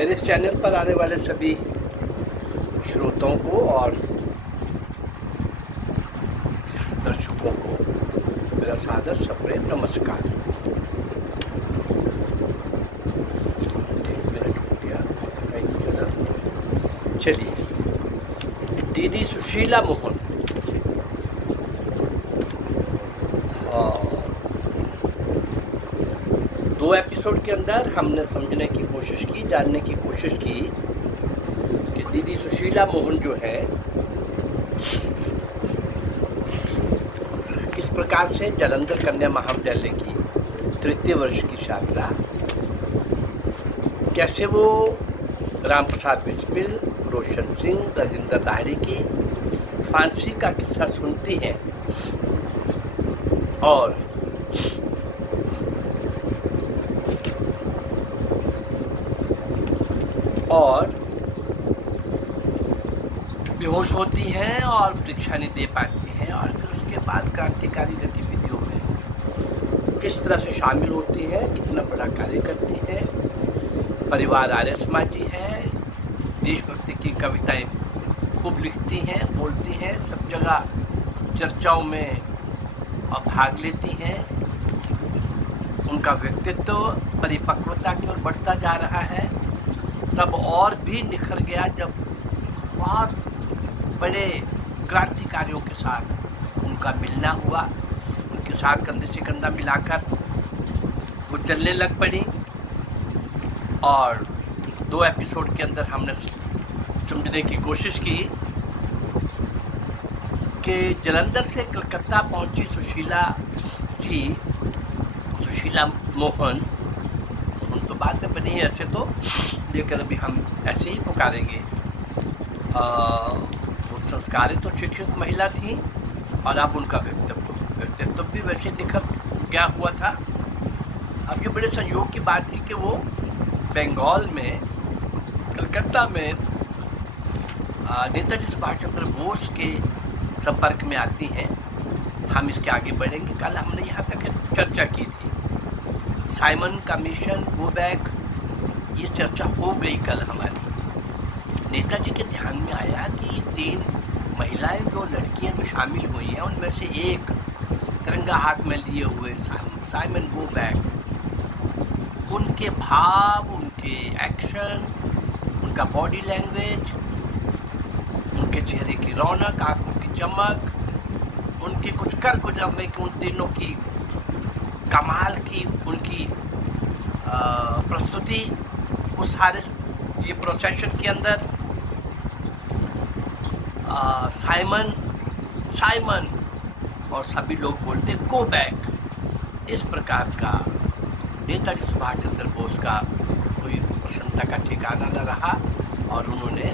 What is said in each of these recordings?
मेरे इस चैनल पर आने वाले सभी श्रोताओं को और दर्शकों को मेरा सादर सप्रेम नमस्कार। चलिए, दीदी सुशीला मोहन दो एपिसोड के अंदर हमने समझने की कोशिश की, जानने की कोशिश की कि दीदी सुशीला मोहन जो है किस प्रकार से जालंधर कन्या महाविद्यालय की तृतीय वर्ष की छात्रा कैसे वो राम प्रसाद बिस्मिल, रोशन सिंह, राजेंद्र दाहरी की फांसी का किस्सा सुनती हैं और बेहोश होती हैं और परीक्षा नहीं दे पाती हैं और फिर उसके बाद क्रांतिकारी गतिविधियों में किस तरह से शामिल होती हैं, कितना बड़ा कार्य करती हैं, परिवार आर्य समाजी है, देशभक्ति की कविताएं खूब लिखती हैं, बोलती हैं, सब जगह चर्चाओं में भाग लेती हैं। उनका व्यक्तित्व परिपक्वता की ओर बढ़ता जा रहा है। तब और भी निखर गया जब बहुत बड़े क्रांतिकारियों के साथ उनका मिलना हुआ। उनके साथ कंधे से कंधा मिलाकर वो चलने लग पड़ी और दो एपिसोड के अंदर हमने समझने की कोशिश की कि जालंधर से कलकत्ता पहुंची सुशीला मोहन, उन तो बाद में बनी है ऐसे तो, लेकिन अभी हम ऐसे ही पुकारेंगे। वो संस्कारित और शिक्षित महिला थी और अब उनका व्यक्तित्व भी वैसे निखर गया हुआ था। अब ये बड़े संयोग की बात थी कि वो बंगाल में, कलकत्ता में नेताजी सुभाष चंद्र बोस के संपर्क में आती हैं। हम इसके आगे बढ़ेंगे। कल हमने यहाँ तक चर्चा की थी, साइमन का मिशन, गो बैक, ये चर्चा हो गई कल हमारी। नेताजी के ध्यान में आया कि ये 3 महिलाएं जो लड़कियां जो शामिल हुई हैं उनमें से एक तिरंगा हाथ में लिए हुए साइमन गो बैक, उनके भाव, उनके एक्शन, उनका बॉडी लैंग्वेज, उनके चेहरे की रौनक, आंखों की चमक, उनकी कुछ कर गुजरने की, उन तीनों की कमाल की उनकी प्रस्तुति, उस सारे ये प्रोसेशन के अंदर साइमन और सभी लोग बोलते गो बैक। इस प्रकार का नेताजी सुभाष चंद्र बोस का कोई प्रसन्नता का ठिकाना न रहा और उन्होंने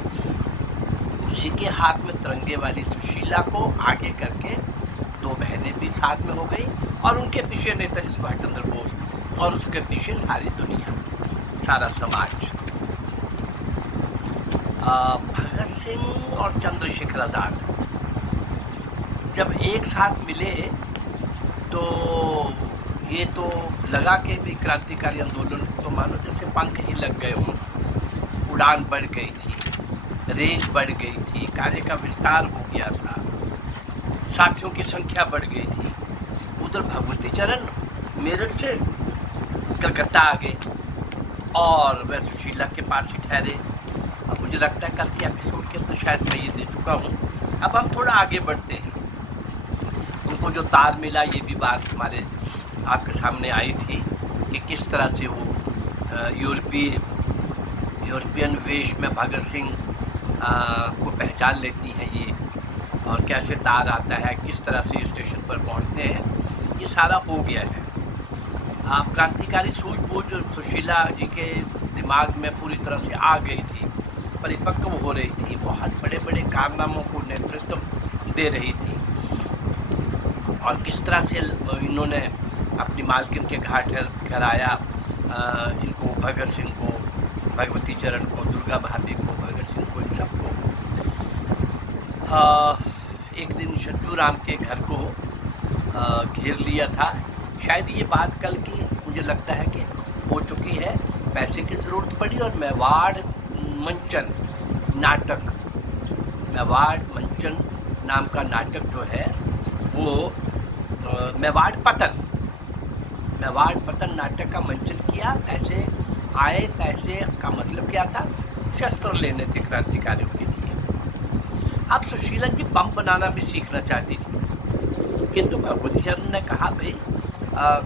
उसी के हाथ में तिरंगे वाली सुशीला को आगे करके 2 बहनें भी साथ में हो गई और उनके पीछे नेताजी सुभाष चंद्र बोस और उसके पीछे सारी दुनिया, सारा समाज। भगत सिंह और चंद्रशेखर आज़ाद जब एक साथ मिले तो ये तो लगा के भी क्रांतिकारी आंदोलन तो मानो जैसे पंख ही लग गए हों। उड़ान बढ़ गई थी, रेंज बढ़ गई थी, कार्य का विस्तार हो गया था, साथियों की संख्या बढ़ गई थी। उधर भगवती चरण मेरठ से कलकत्ता आ गए और वह सुशीला के पास ही ठहरे। अब मुझे लगता है कल के एपिसोड के अंदर शायद मैं ये दे चुका हूँ। अब हम थोड़ा आगे बढ़ते हैं। उनको जो तार मिला, ये भी बात हमारे आपके सामने आई थी कि किस तरह से वो यूरोपियन वेश में भगत सिंह को पहचान लेती हैं ये, और कैसे तार आता है, किस तरह से स्टेशन पर पहुंचते हैं, ये सारा हो गया है। क्रांतिकारी सूझबूझ सुशीला जी के दिमाग में पूरी तरह से आ गई थी, परिपक्व हो रही थी, बहुत बड़े बड़े कारनामों को नेतृत्व दे रही थी और किस तरह से इन्होंने अपनी मालकिन के घाट ठहराया इनको, भगत सिंह को, भगवती चरण को, दुर्गा भाभी को, भगत सिंह को, इन सबको। एक दिन शज्जू राम के घर को घेर लिया था। शायद ये बात कल की मुझे लगता है कि हो चुकी है पैसे की ज़रूरत पड़ी और मेवाड़ मंचन नाटक, मेवाड़ मंचन नाम का नाटक जो है वो मेवाड़ पतन नाटक का मंचन किया। पैसे आए, पैसे का मतलब क्या था? शस्त्र लेने थे क्रांतिकारियों के लिए। अब सुशीला जी बम बनाना भी सीखना चाहती थी, किंतु भगवती चरण ने कहा भाई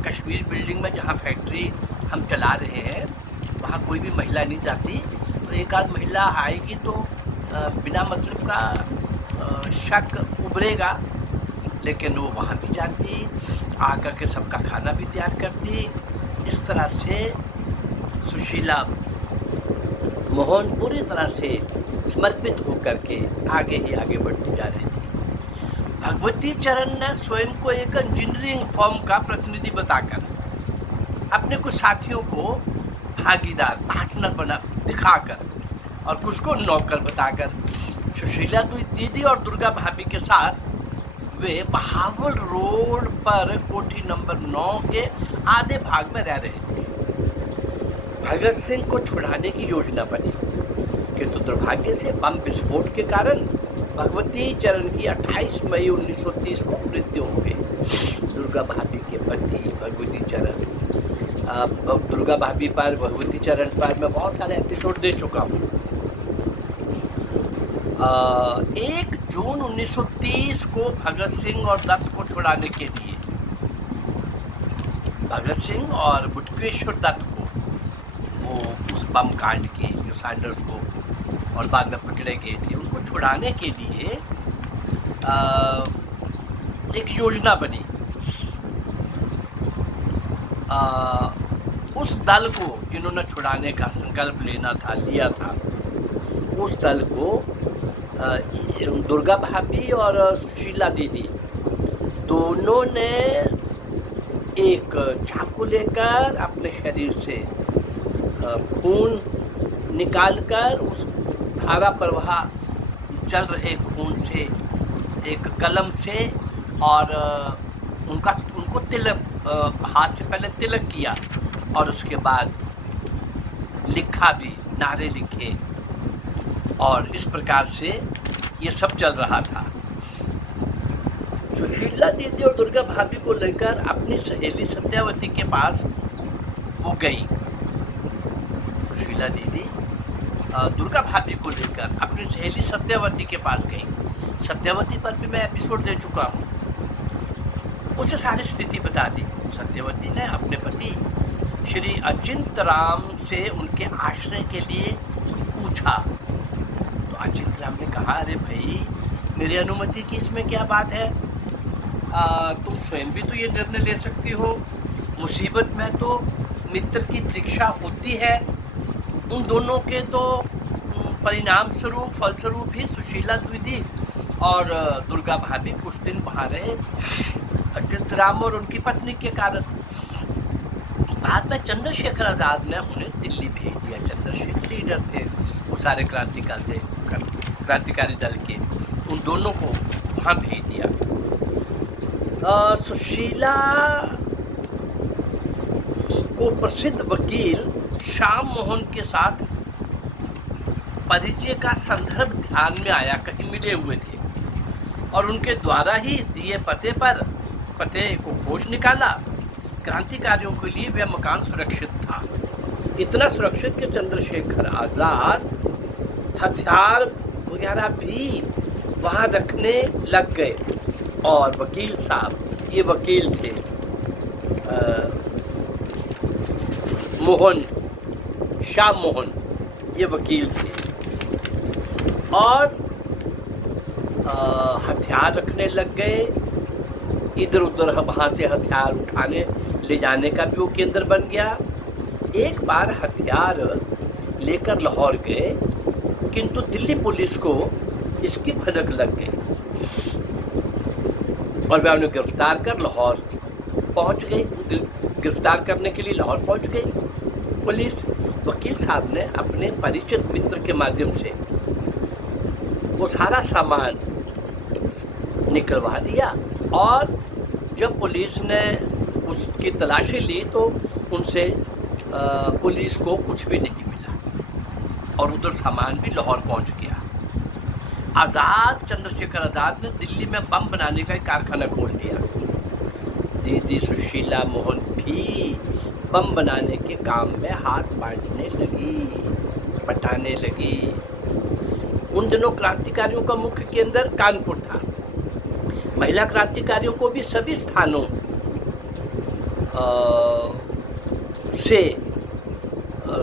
कश्मीर बिल्डिंग में जहाँ फैक्ट्री हम चला रहे हैं वहाँ कोई भी महिला नहीं जाती, तो एक आध महिला आएगी तो बिना मतलब का शक उभरेगा, लेकिन वो वहाँ भी जाती, आकर के सबका खाना भी तैयार करती। इस तरह से सुशीला मोहन पूरी तरह से समर्पित होकर के आगे ही आगे बढ़ती जा रही थी। भगवती चरण ने स्वयं को एक इंजीनियरिंग फर्म का प्रतिनिधि बताकर अपने कुछ साथियों को भागीदार पार्टनर बना दिखाकर और कुछ को नौकर बताकर सुशीला दीदी और दुर्गा भाभी के साथ वे बहावल रोड पर कोठी नंबर 9 के आधे भाग में रह रहे थे। भगत सिंह को छुड़ाने की योजना बनी, किंतु दुर्भाग्य से बम विस्फोट के कारण भगवती चरण की 28 मई 1930 को मृत्यु हो गई। दुर्गा भाभी के पति भगवती चरण, दुर्गा भाभी पर, भगवती चरण पर मैं बहुत सारे एपिसोड दे चुका हूँ। 1 जून 1930 को भगत सिंह और दत्त को छुड़ाने के लिए, भगत सिंह और बुटकेश्वर दत्त को, वो उस बम कांड के जो सैंडर्स को और बाद में पकड़े गए थे, उनको छुड़ाने के लिए एक योजना बनी। उस दल को जिन्होंने छुड़ाने का संकल्प लिया था, उस दल को दुर्गा भाभी और सुशीला दीदी दोनों ने एक चाकू लेकर अपने शरीर से खून निकालकर उस धारा प्रवाह चल रहे खून से एक कलम से और उनको तिलक, हाथ से पहले तिलक किया और उसके बाद लिखा भी, नारे लिखे, और इस प्रकार से ये सब चल रहा था। सुशीला दीदी और दुर्गा भाभी को लेकर अपनी सहेली सत्यावती के पास वो गई। सुशीला दीदी दुर्गा भाभी को लेकर अपनी सहेली सत्यावती के पास गई। सत्यावती पर भी मैं एपिसोड दे चुका हूँ। उसे सारी स्थिति बता दी। सत्यावती ने अपने पति श्री अचिंत राम से उनके आश्रय के लिए पूछा, तो अचिंत राम ने कहा, अरे भाई मेरी अनुमति की इसमें क्या बात है, तुम स्वयं भी तो ये निर्णय ले सकती हो। मुसीबत में तो मित्र की परीक्षा होती है। उन दोनों के तो परिणाम स्वरूप, फलस्वरूप ही सुशीला दीदी और दुर्गा भाभी कुछ दिन वहाँ रहे, अचिंत राम और उनकी पत्नी के कारण। बाद में चंद्रशेखर आज़ाद ने उन्हें दिल्ली भेज दिया। चंद्रशेखर लीडर थे वो सारे क्रांतिकारी दल के, उन दोनों को वहाँ भेज दिया। सुशीला को प्रसिद्ध वकील श्याम मोहन के साथ परिचय का संदर्भ ध्यान में आया, कहीं मिले हुए थे और उनके द्वारा ही दिए पते को खोज निकाला। क्रांतिकारियों के लिए वह मकान सुरक्षित था, इतना सुरक्षित कि चंद्रशेखर आज़ाद हथियार वगैरह भी वहाँ रखने लग गए। और वकील साहब, ये वकील थे श्याम मोहन, ये वकील थे और हथियार रखने लग गए। इधर उधर वहाँ से हथियार उठाने ले जाने का भी वो केंद्र बन गया। एक बार हथियार लेकर लाहौर गए, किंतु दिल्ली पुलिस को इसकी भनक लग गई और वह उन्हें गिरफ्तार कर लाहौर पहुँच गई। गिरफ्तार करने के लिए लाहौर पहुँच गई पुलिस। वकील साहब ने अपने परिचित मित्र के माध्यम से वो सारा सामान निकलवा दिया और जब पुलिस ने उसकी तलाशी ली तो उनसे पुलिस को कुछ भी नहीं मिला और उधर सामान भी लाहौर पहुंच गया। आज़ाद, चंद्रशेखर आज़ाद ने दिल्ली में बम बनाने का एक कारखाना खोल दिया। दीदी सुशीला मोहन भी बम बनाने के काम में हाथ बांटने लगी, बटाने लगी। उन दिनों क्रांतिकारियों का मुख्य केंद्र कानपुर था। महिला क्रांतिकारियों को भी सभी स्थानों से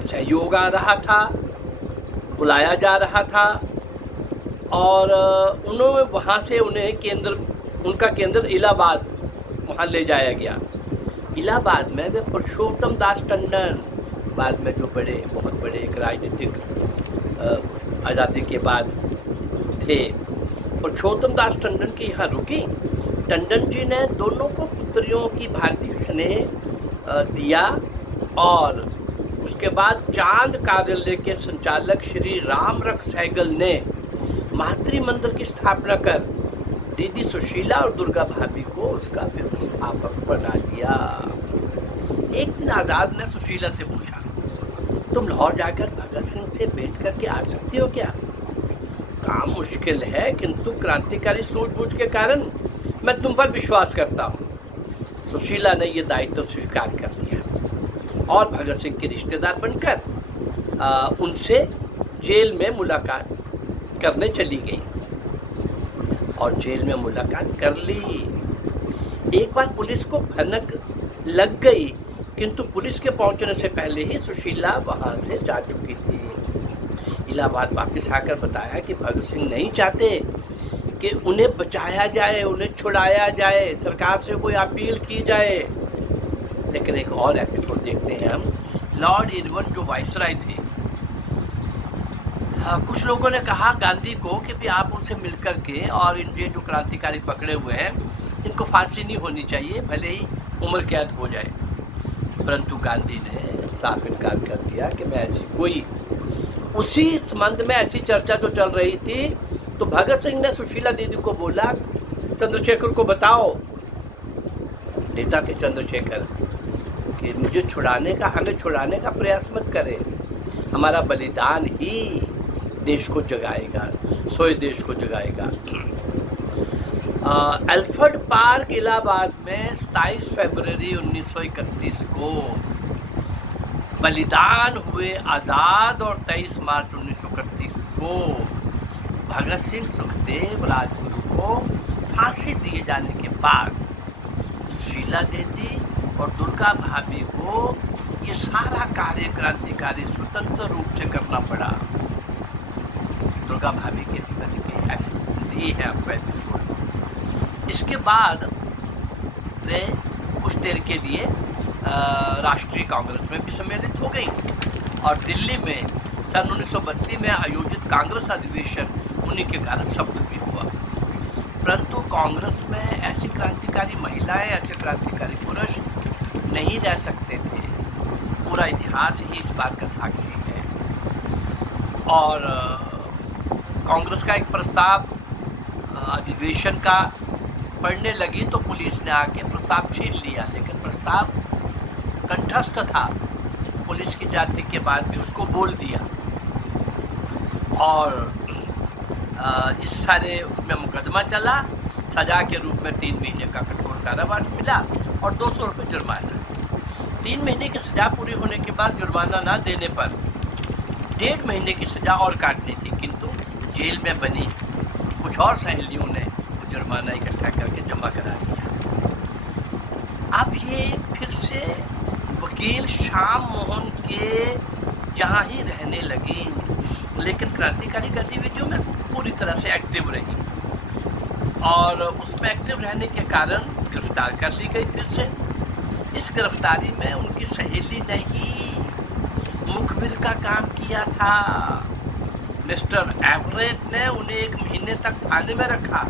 सहयोग आ रहा था, बुलाया जा रहा था और उन्होंने वहाँ से उनका केंद्र इलाहाबाद वहाँ ले जाया गया। इलाहाबाद में वे पुरुषोत्तम दास टंडन, बाद में जो बहुत बड़े एक राजनीतिक आज़ादी के बाद थे, पुरुषोत्तम दास टंडन के यहाँ रुकी। टंडन जी ने दोनों को पुत्रियों की भारतीय स्नेह दिया और उसके बाद चांद कार्यालय के संचालक श्री रामरख सहगल ने मातृ मंदिर की स्थापना कर दीदी सुशीला और दुर्गा भाभी को उसका व्यवस्थापक बना दिया। एक दिन आज़ाद ने सुशीला से पूछा, तुम लाहौर जाकर भगत सिंह से भेंट करके आ सकती हो क्या? काम मुश्किल है, किंतु क्रांतिकारी सूझबूझ के कारण मैं तुम पर विश्वास करता हूँ। सुशीला ने यह दायित्व स्वीकार कर लिया और भगत सिंह के रिश्तेदार बनकर उनसे जेल में मुलाकात करने चली गई और जेल में मुलाकात कर ली। एक बार पुलिस को भनक लग गई, किंतु पुलिस के पहुंचने से पहले ही सुशीला वहां से जा चुकी थी। इलाहाबाद वापस आकर बताया कि भगत सिंह नहीं चाहते कि उन्हें बचाया जाए, उन्हें छुड़ाया जाए, सरकार से कोई अपील की जाए। लेकिन एक और एपिसोड देखते हैं हम। लॉर्ड इरविन जो वाइसराय थे, कुछ लोगों ने कहा गांधी को कि भी आप उनसे मिलकर के और इनके जो क्रांतिकारी पकड़े हुए हैं इनको फांसी नहीं होनी चाहिए, भले ही उम्र कैद हो जाए। परंतु गांधी ने साफ इनकार कर दिया कि मैं ऐसी कोई, उसी संबंध में ऐसी चर्चा जो चल रही थी तो भगत सिंह ने सुशीला दीदी को बोला, चंद्रशेखर को बताओ, नेता थे चंद्रशेखर, कि मुझे छुड़ाने का, हमें छुड़ाने का प्रयास मत करें, हमारा बलिदान ही देश को जगाएगा, सोए देश को जगाएगा। एल्फर्ड पार्क इलाहाबाद में 27 फरवरी 1931 को बलिदान हुए आज़ाद और 23 मार्च 1931 को भगत सिंह, सुखदेव, राजगुरु को फांसी दिए जाने के बाद सुशीला दीदी और दुर्गा भाभी को ये सारा कार्य क्रांतिकारी स्वतंत्र रूप से करना पड़ा। दुर्गा भाभी के दी है आपको एपिसोड। इसके बाद वे कुछ देर के लिए राष्ट्रीय कांग्रेस में भी सम्मिलित हो गई और दिल्ली में सन 1932 में आयोजित कांग्रेस अधिवेशन उन्हीं के कारण सफल भी हुआ। परंतु कांग्रेस में ऐसी क्रांतिकारी महिलाएं, ऐसे क्रांतिकारी पुरुष नहीं रह सकते थे। पूरा इतिहास ही इस बात का साक्षी है। और कांग्रेस का एक प्रस्ताव अधिवेशन का पढ़ने लगी तो पुलिस ने आके प्रस्ताव छीन लिया, लेकिन प्रस्ताव कंठस्थ था। पुलिस की जांच के बाद भी उसको बोल दिया और इस सारे उसमें मुकदमा चला। सजा के रूप में 3 महीने का कठोर कारावास मिला और 200 रुपये जुर्माना। 3 महीने की सजा पूरी होने के बाद जुर्माना ना देने पर 1.5 महीने की सजा और काटनी थी, किंतु जेल में बनी कुछ और सहेलियों ने वो जुर्माना इकट्ठा करके जमा करा दिया। अब ये फिर से वकील श्याम मोहन के यहाँ ही रहने लगी, लेकिन क्रांतिकारी गतिविधियों में पूरी तरह से एक्टिव रही और उसमें एक्टिव रहने के कारण गिरफ्तार कर ली गई फिर से। इस गिरफ्तारी में उनकी सहेली ने ही मुखबिर का काम किया था। मिस्टर एवरेट ने उन्हें 1 महीने तक थाने में रखा,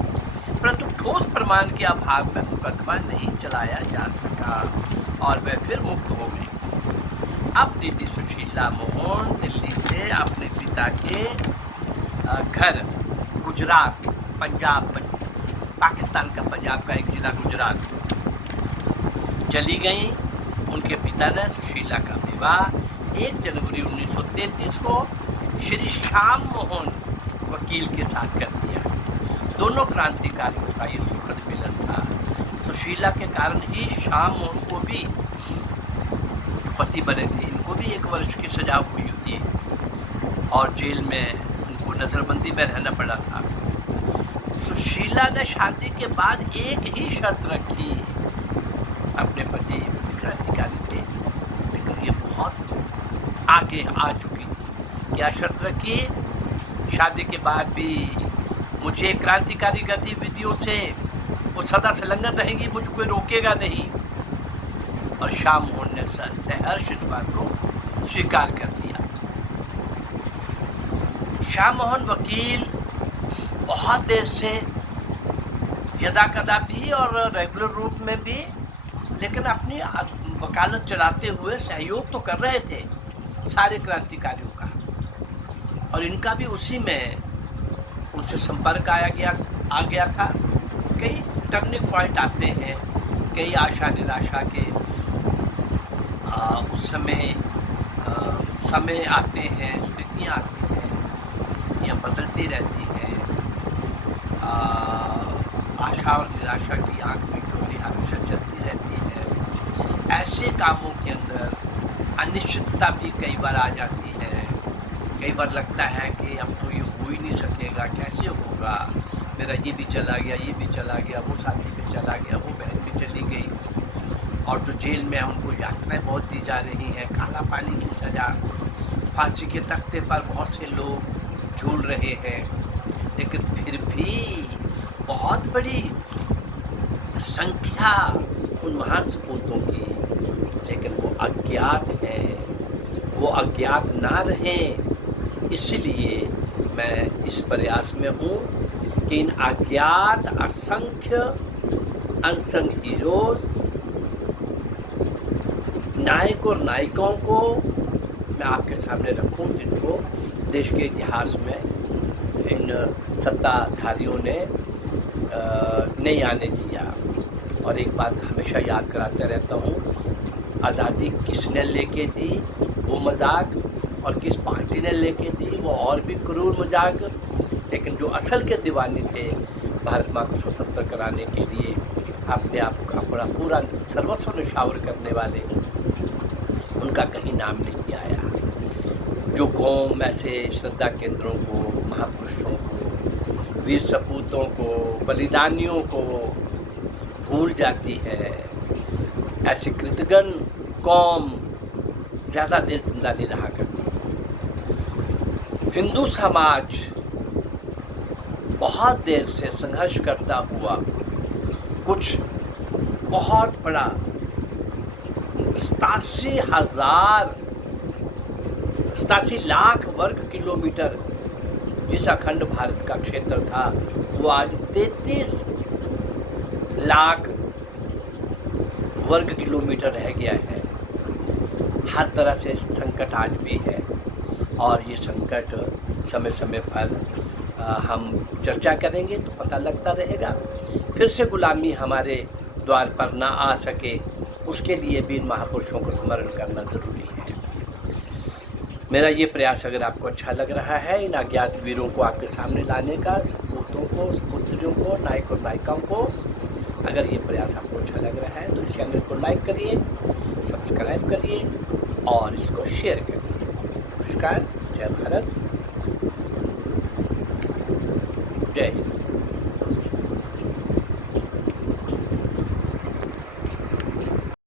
परंतु ठोस प्रमाण के अभाव में मुकदमा नहीं चलाया जा सका और वे फिर मुक्त हो गई। अब दीदी सुशीला मोहन दिल्ली से अपने पिता के घर गुजरात, पंजाब, पाकिस्तान का पंजाब का एक जिला गुजरात चली गई उनके पिता ने सुशीला का विवाह 1 जनवरी 1933 को श्री श्याम मोहन वकील के साथ कर दिया। दोनों क्रांतिकारियों का ये सुखद मिलन था। सुशीला के कारण ही श्याम मोहन को भी पति बने थे, इनको भी 1 वर्ष की सजा हुई थी और जेल में उनको नजरबंदी में रहना पड़ा था। सुशीला ने शादी के बाद एक ही शर्त रखी, अपने पति क्रांतिकारी थे लेकिन ये बहुत आगे आ चुकी थी। क्या शर्त रखी? शादी के बाद भी मुझे क्रांतिकारी गतिविधियों से वो सदा संलग्न रहेगी, मुझे कोई रोकेगा नहीं। और श्याम मोहन ने सहर्ष इस बात को स्वीकार कर लिया। श्याम मोहन वकील बहुत देर से यदा कदापि और रेगुलर रूप में भी, लेकिन अपनी वकालत चलाते हुए सहयोग तो कर रहे थे सारे क्रांतिकारियों का, और इनका भी उसी में उनसे संपर्क आ गया था। कई टर्निंग पॉइंट आते हैं, कई आशा निराशा के उस समय आते हैं, स्थितियाँ आती हैं, स्थितियाँ बदलती रहती हैं। आशा और निराशा की आंख में चोरी हमेशा चलती रहती है। ऐसे कामों के अंदर अनिश्चितता भी कई बार आ जाती है। कई बार लगता है कि अब तो ये हो ही नहीं सकेगा, कैसे होगा, मेरा ये भी चला गया, ये भी चला गया, वो साथी भी चला गया, वो बहन भी चली गई, और जो जेल में उनको यातनाएं बहुत दी जा रही हैं, काला पानी की सज़ा, फांसी के तख्ते पर बहुत से लोग झूल रहे हैं। लेकिन फिर भी बहुत बड़ी संख्या उन महान सपूतों की, लेकिन वो अज्ञात हैं, वो अज्ञात ना रहें। इसलिए मैं इस प्रयास में हूँ कि इन अज्ञात असंख्य अनसंग हीरोज, नायक और नायिकाओं को मैं आपके सामने रखूं, जिनको देश के इतिहास में इन सत्ताधारियों ने नहीं आने दिया। और एक बात हमेशा याद कराते रहता हूँ, आज़ादी किसने लेके दी वो मजाक, और किस पार्टी ने लेके दी वो और भी क्रूर मजाक। लेकिन जो असल के दीवाने थे भारत माँ को स्वतंत्र कराने के लिए अपने आप का पूरा सर्वस्व न्यौछावर करने वाले, उनका कहीं नाम नहीं आया। जो कौम ऐसे श्रद्धा केंद्रों को, महापुरुषों को, वीर सपूतों को, बलिदानियों को भूल जाती है, ऐसे कृतघ्न कौम ज़्यादा देर जिंदा नहीं रहा करती। हिंदू समाज बहुत देर से संघर्ष करता हुआ कुछ बहुत बड़ा 87 लाख वर्ग किलोमीटर जिस अखंड भारत का क्षेत्र था, वो आज 33 लाख वर्ग किलोमीटर रह गया है। हर तरह से संकट आज भी है, और ये संकट समय समय पर हम चर्चा करेंगे तो पता लगता रहेगा। फिर से गुलामी हमारे द्वार पर ना आ सके, उसके लिए भी इन महापुरुषों को स्मरण करना ज़रूरी है। मेरा ये प्रयास अगर आपको अच्छा लग रहा है, इन अज्ञात वीरों को आपके सामने लाने का, सपूतों को, सपुत्रियों को, नायक और नायिकाओं को, अगर ये प्रयास आपको अच्छा लग रहा है तो इस चैनल को लाइक करिए, सब्सक्राइब करिए और इसको शेयर करिए। नमस्कार, जय भारत, जय हिंद।